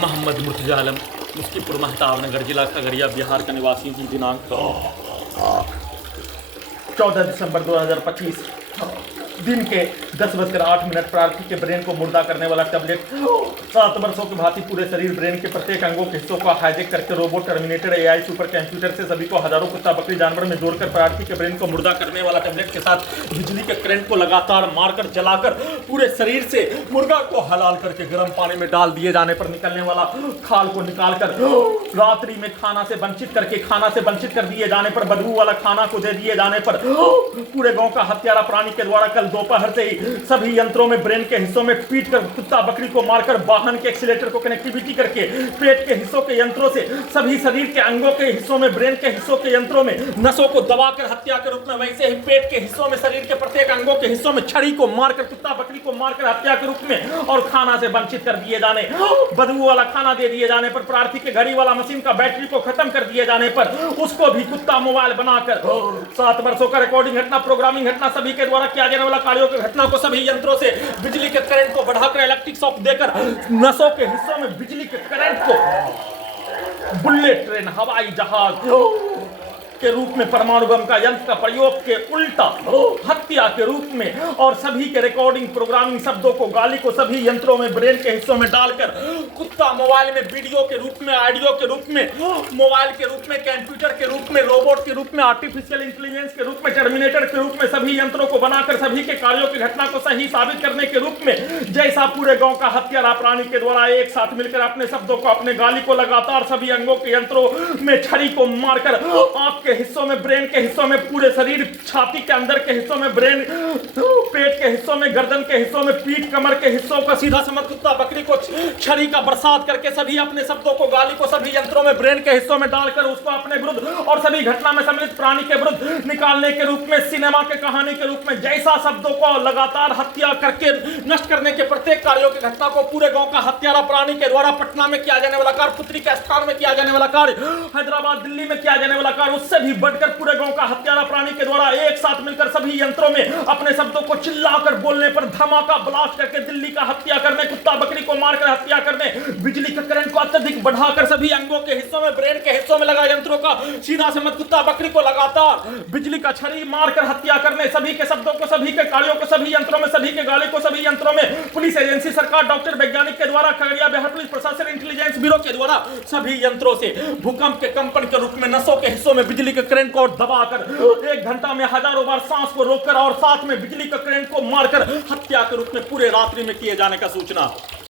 मोहम्मद मुर्तजा आलम मुस्कीपुर महताब नगर जिला खगड़िया बिहार का निवासी थी। दिनांक 14 दिसंबर 2025 दिन के 10:08 प्रार्थी के ब्रेन को मुर्दा करने वाला टैबलेट 7 वर्षों की भांति पूरे शरीर ब्रेन के प्रत्येक अंगों के हिस्सों को हाईजेक करके robot terminated AI super computer से सभी को हजारों कुत्ता बकरी जानवर में जोड़कर प्रार्थी के ब्रेन को मुर्दा करने वाला टैबलेट के साथ बिजली के करंट को लगातार मारकर जलाकर पूरे शरीर से मुर्गा को हलाल करके गर्म पानी में डाल दिए जाने पर निकलने वाला खाल को निकालकर रात्रि में खाना से वंचित कर दिए जाने पर बदबू वाला खाना को दे दिए जाने पर पूरे गांव का हत्यारा प्राणी के द्वारा कल दोपहर से ही सभी यंत्रों में ब्रेन के हिस्सों में पीट कर कुत्ता बकरी को मारकर वाहन के एक्सीलेटर को कनेक्टिविटी करके पेट के हिस्सों के यंत्रों से सभी शरीर के अंगों के हिस्सों में ब्रेन के हिस्सों के यंत्रों में नसों को दबाकर हत्या के रूप में, वैसे ही पेट के हिस्सों में शरीर के प्रत्येक अंगों के हिस्सों में छड़ी को मारकर कुत्ता बकरी को मारकर हत्या के रूप में और खाना से वंचित कर दिए जाने, बदबू वाला खाना दे दिए जाने पर, प्रार्थी के घड़ी वाला मशीन का बैटरी को खत्म कर दिए जाने पर उसको भी कुत्ता मोबाइल बनाकर 7 वर्षों का रिकॉर्डिंग घटना, प्रोग्रामिंग घटना सभी के द्वारा किया जाने वाला कार्यों की घटना को सभी यंत्रों से बिजली के करंट को बढ़ाकर इलेक्ट्रिक शॉक देकर नसों के हिस्सों में बिजली के करंट को बुलेट ट्रेन, हवाई जहाज के रूप में, परमाणु बम का यंत्र का प्रयोग के उल्टा हत्या के रूप में और सभी के रिकॉर्डिंग प्रोग्रामिंग शब्दों को, गाली को सभी यंत्रों में ब्रेन के हिस्सों में डालकर कुत्ता मोबाइल में वीडियो के रूप में, ऑडियो के रूप में, मोबाइल के रूप में, कंप्यूटर के रूप में, रोबोट के रूप में, आर्टिफिशियल इंटेलिजेंस के रूप में, टर्मिनेटर के रूप में सभी यंत्रों को बनाकर सभी के कार्यों की घटना को सही साबित करने के रूप में जैसा पूरे गांव का हत्यारा प्राणी के द्वारा एक साथ मिलकर अपने शब्दों को, अपने गाली को लगातार सभी अंगों के यंत्रों में छड़ी को मारकर आंख के हिस्सों में, ब्रेन के हिस्सों में, पूरे शरीर, छाती के अंदर के हिस्सों में, ब्रेन, पेट के हिस्सों में, गर्दन के हिस्सों में, पीठ कमर के हिस्सों का सीधा समझ कुत्ता बकरी को छड़ी का बरसात करके सभी अपने शब्दों को, गाली को सभी यंत्रों में ब्रेन के हिस्सों में डालकर उसको अपने विरुद्ध और सभी घटना में सम्मिलित प्राणी के विरुद्ध निकालने के रूप में, सिनेमा के कहानी के रूप में जैसा शब्दों को लगातार हत्या करके नष्ट करने के प्रत्येक कार्यों की घटना को पूरे गांव का हत्यारा प्राणी के द्वारा पटना में किया जाने वाला कार्य, पुत्री के स्थान में किया जाने वाला कार्य, हैदराबाद दिल्ली में किया जाने वाला कार्य, उससे भी बढ़कर पूरे गांव का हत्यारा प्राणी के द्वारा एक साथ मिलकर सभी यंत्रों में अपने शब्दों को चिल्लाकर बोलने पर धमाका ब्लास्ट करके दिल्ली का हत्या करने, कुत्ता बकरी को मारकर हत्या करने, बिजली के करंट को अत्यधिक बढ़ाकर सभी अंगों के हिस्सों में, ब्रेन के हिस्सों में लगा यंत्रों का सीधा समझ कुत्ता बकरी को लगातार बिजली का छड़ी मारकर हत्या करने, सभी के शब्दों को, सभी के कार्यों को सभी यंत्रों में, सभी के गाली को सभी यंत्रों में, पुलिस एजेंसी, सरकार, डॉक्टर, वैज्ञानिक के द्वारा, खगड़िया बिहार पुलिस प्रशासन, इंटेलिजेंस ब्यूरो के द्वारा सभी यंत्रों से भूकंप के कंपन के रूप में नसों के हिस्सों में बिजली के करंट को दबाकर 1 घंटा में हजारों बार सांस को रोककर और साथ में बिजली के करंट को मारकर हत्या के रूप में पूरे रात्रि में किए जाने का सूचना